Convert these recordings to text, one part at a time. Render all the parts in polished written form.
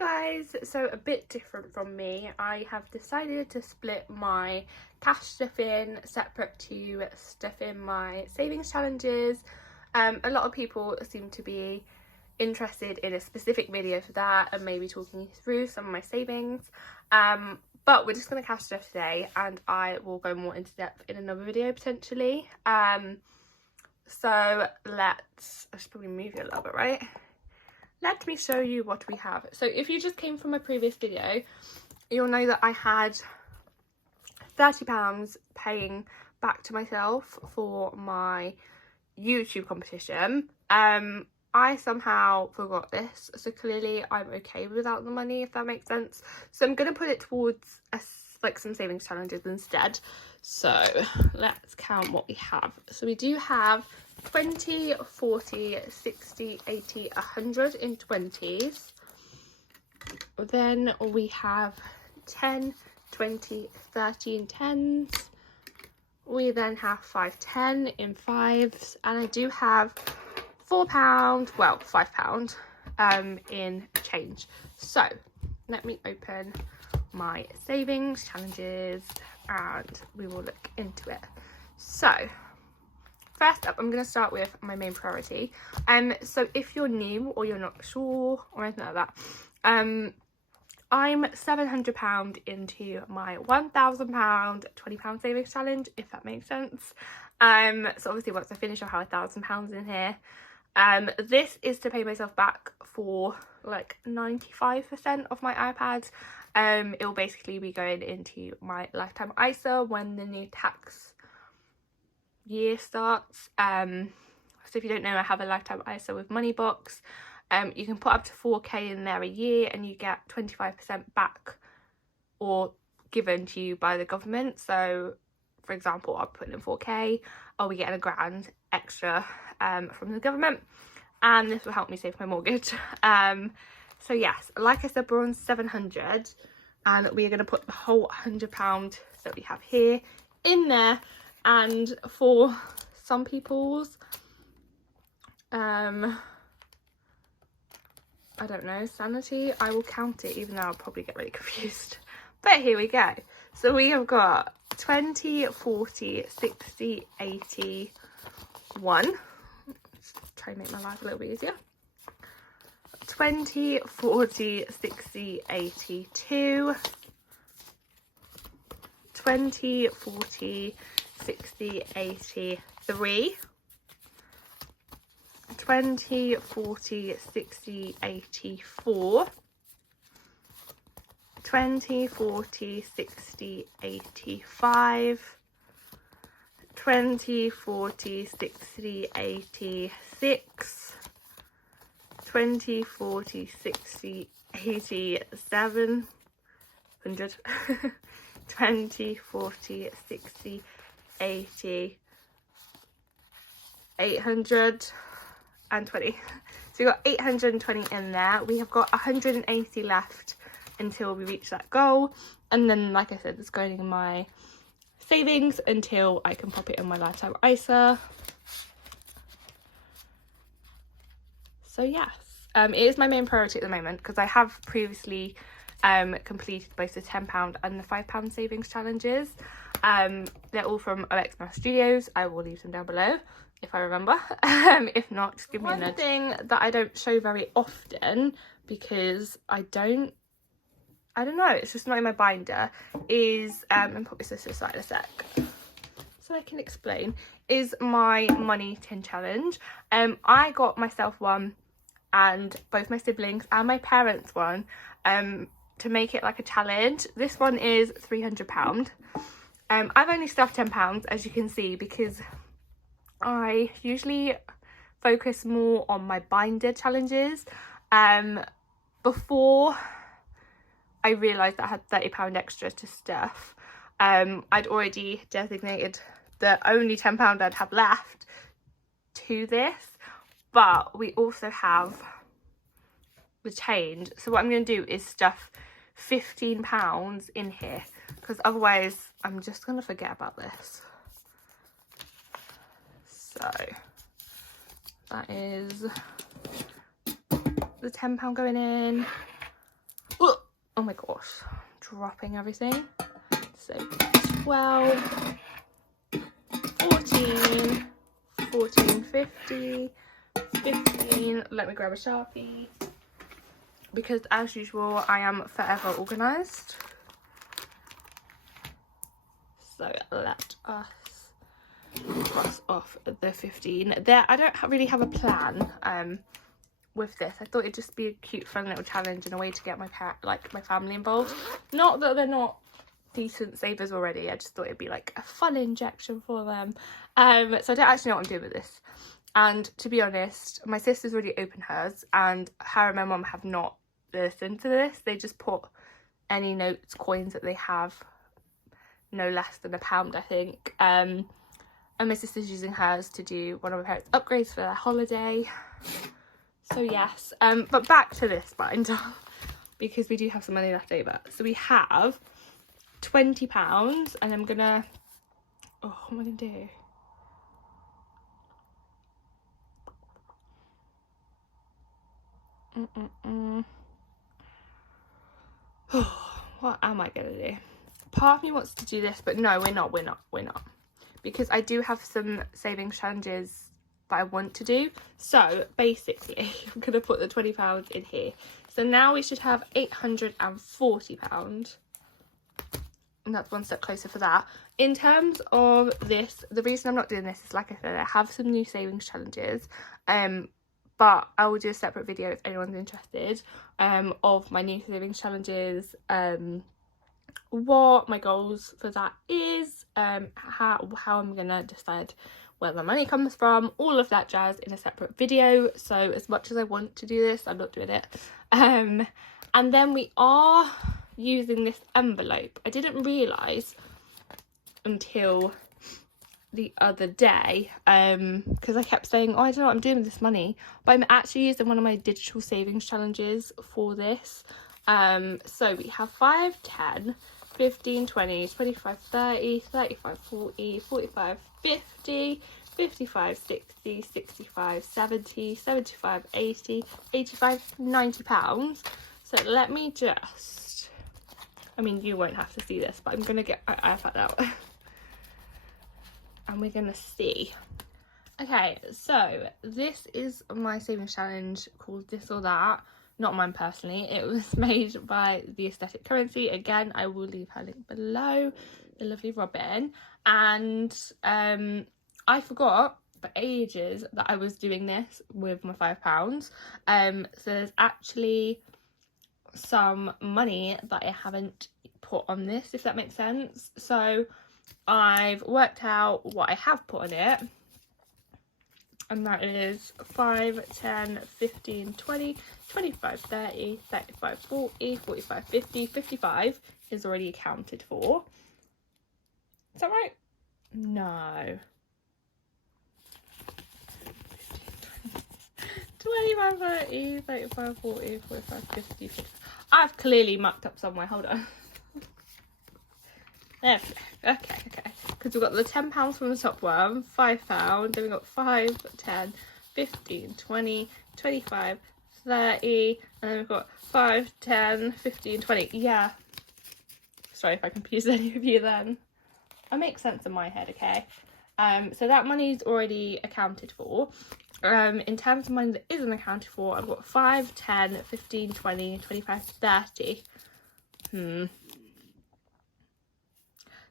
guys, so a bit different from me. I have decided to split my cash stuffing separate to stuff in my savings challenges. A lot of people seem to be interested in a specific video for that and maybe talking you through some of my savings. But we're just going to cash stuff today, and I will go more into depth in another video potentially. So I should probably move you a little bit, right? Let me show you what we have. So if you just came from a previous video, you'll know that I had £30 paying back to myself for my YouTube competition. I somehow forgot this, so clearly I'm okay without the money, if that makes sense. So I'm going to put it towards some savings challenges instead. So let's count what we have. So we do have 20, 40, 60, 80, 100 in 20s. Then we have 10, 20, 30 in 10s. We then have 510 in 5s, and I do have £4, in change. So let me open my savings challenges and we will look into it. So first up, I'm going to start with my main priority. So if you're new or you're not sure or anything like that, I'm £700 into my £1,000 £20 savings challenge, if that makes sense. So obviously once I finish, I'll have £1,000 in here. This is to pay myself back for like 95% of my iPad. It will basically be going into my lifetime ISA when the new tax year starts. So if you don't know, I have a lifetime ISA with Moneybox. You can put up to 4k in there a year and you get 25% back or given to you by the government. So for example, I'll put in 4k, I'll be getting £1,000 extra from the government, and this will help me save my mortgage. So yes, like I said, we're on 700 and we are going to put the whole £100 that we have here in there. And for some people's I don't know, sanity, I will count it, even though I'll probably get really confused. But here we go. So we have got 20, 40, 60, 80, 1. Let's try and make my life a little bit easier. 20, 40, 60, 80, 2. 20, 40, 60, 80, 3. 20, 40, 60, 84. 20, 40, 60, 85. 20, 40, 60, 86. 20, 40, 60, 87. 100. 20, 40, 60, 80, 820. So we've got 820 in there. We have got 180 left until we reach that goal, and then like I said, it's going in my savings until I can pop it in my lifetime ISA. So yes, it is my main priority at the moment because I have previously completed both the £10 and the £5 savings challenges. They're all from OX Math Studios. I will leave them down below if I remember. If not, just give me a nudge. One thing that I don't show very often because I don't know, it's just not in my binder, is and put this to the side a sec so I can explain, is my money tin challenge. I got myself one and both my siblings and my parents one to make it like a challenge. This one is £300. I've only stuffed £10, as you can see, because I usually focus more on my binder challenges. Before I realised that I had £30 extra to stuff, I'd already designated the only £10 I'd have left to this, but we also have the change. So what I'm going to do is stuff £15 in here, because otherwise I'm just going to forget about this. So that is the £10 going in. oh my gosh, dropping everything. So 12, 14, 14, 50, 15. Let me grab a Sharpie, because as usual I am forever organised. So let us cross off the 15 there. I don't really have a plan with this. I thought it'd just be a cute fun little challenge and a way to get my family involved. Not that they're not decent savers already, I just thought it'd be like a fun injection for them. So I don't actually know what I'm doing with this, and to be honest, my sister's already opened hers, and her and my mum have not listened to this. They just put any notes, coins that they have, no less than £1, I think, and my sister's using hers to do one of my parents' upgrades for their holiday. So yes, but back to this binder, because we do have some money left over. So we have £20, and I'm gonna, oh, what am I gonna do? What am I gonna do? Part of me wants to do this, but no, we're not. Because I do have some savings challenges that I want to do. So basically, I'm gonna put the £20 in here. So now we should have £840. And that's one step closer for that. In terms of this, the reason I'm not doing this is, like I said, I have some new savings challenges. But I will do a separate video if anyone's interested, of my new savings challenges, what my goals for that is, how I'm gonna decide where the money comes from, all of that jazz in a separate video. So as much as I want to do this, I'm not doing it. And then we are using this envelope. I didn't realise until the other day, because I kept saying, oh, I don't know what I'm doing with this money, but I'm actually using one of my digital savings challenges for this. So we have 5, 10, 15, 20, 25, 30, 35, 40, 45, 50, 55, 60, 65, 70, 75, 80, 85, £90. So let me just, I mean, you won't have to see this, but I'm gonna get my iPad out and we're gonna see. Okay, so this is my savings challenge called This or That. Not mine personally, it was made by The Aesthetic Currency. Again, I will leave her link below, the lovely Robin. And I forgot for ages that I was doing this with my £5. So there's actually some money that I haven't put on this, if that makes sense. So I've worked out what I have put on it, and that is 5, 10, 15, 20, 25, 30, 35, 40, 45, 50, 55 is already accounted for. Is that right? No. 25, 30, 35, 40, 45, 50, 50. I've clearly mucked up somewhere, hold on. There we go. Okay. Because we've got the £10 from the top one, £5, then we've got 5, 10, 15, 20, 25, 30, and then we've got 5, 10, 15, 20. Yeah. Sorry if I confused any of you then. I make sense in my head, okay? So that money's already accounted for. In terms of money that isn't accounted for, I've got 5, 10, 15, 20, 25, 30.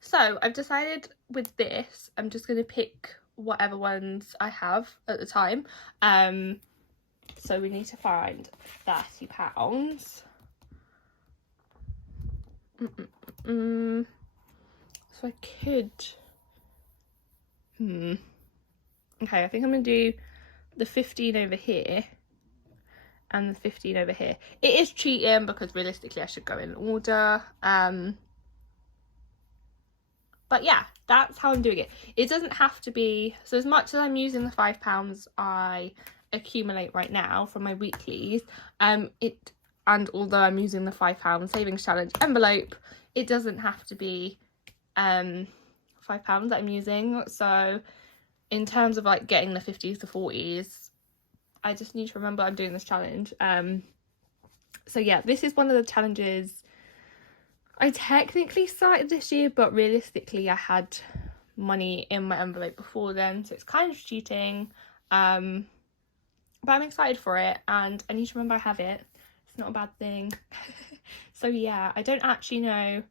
So I've decided with this, I'm just going to pick whatever ones I have at the time. So we need to find £30. So I could, okay, I think I'm going to do the 15 over here and the 15 over here. It is cheating because realistically I should go in order. But yeah, that's how I'm doing it. It doesn't have to be, so as much as I'm using the £5 I accumulate right now from my weeklies, and although I'm using the £5 savings challenge envelope, it doesn't have to be £5 that I'm using. So in terms of like getting the 50s to 40s, I just need to remember I'm doing this challenge. So yeah, this is one of the challenges I technically started this year, but realistically I had money in my envelope before then, so it's kind of cheating. But I'm excited for it, and I need to remember I have it. It's not a bad thing. So yeah, I don't actually know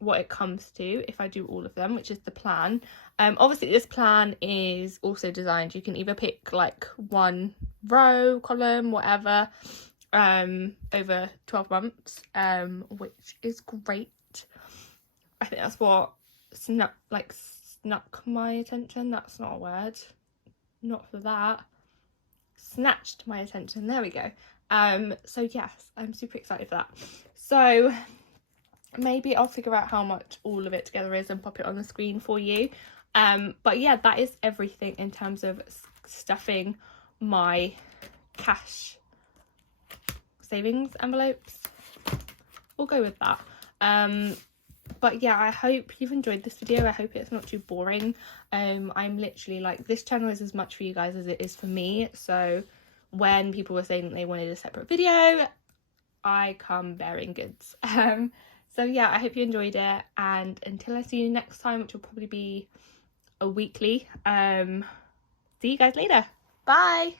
what it comes to if I do all of them, which is the plan. Obviously this plan is also designed, you can either pick like one row, column, whatever, over 12 months, which is great. I think that's what snuck my attention. That's not a word, not for that. Snatched my attention, there we go. So yes, I'm super excited for that. So maybe I'll figure out how much all of it together is and pop it on the screen for you. But yeah, that is everything in terms of stuffing my cash savings envelopes. We'll go with that. But yeah, I hope you've enjoyed this video. I hope it's not too boring. I'm literally like, this channel is as much for you guys as it is for me, so when people were saying that they wanted a separate video, I come bearing goods. So yeah, I hope you enjoyed it, and until I see you next time, which will probably be a weekly, see you guys later. Bye.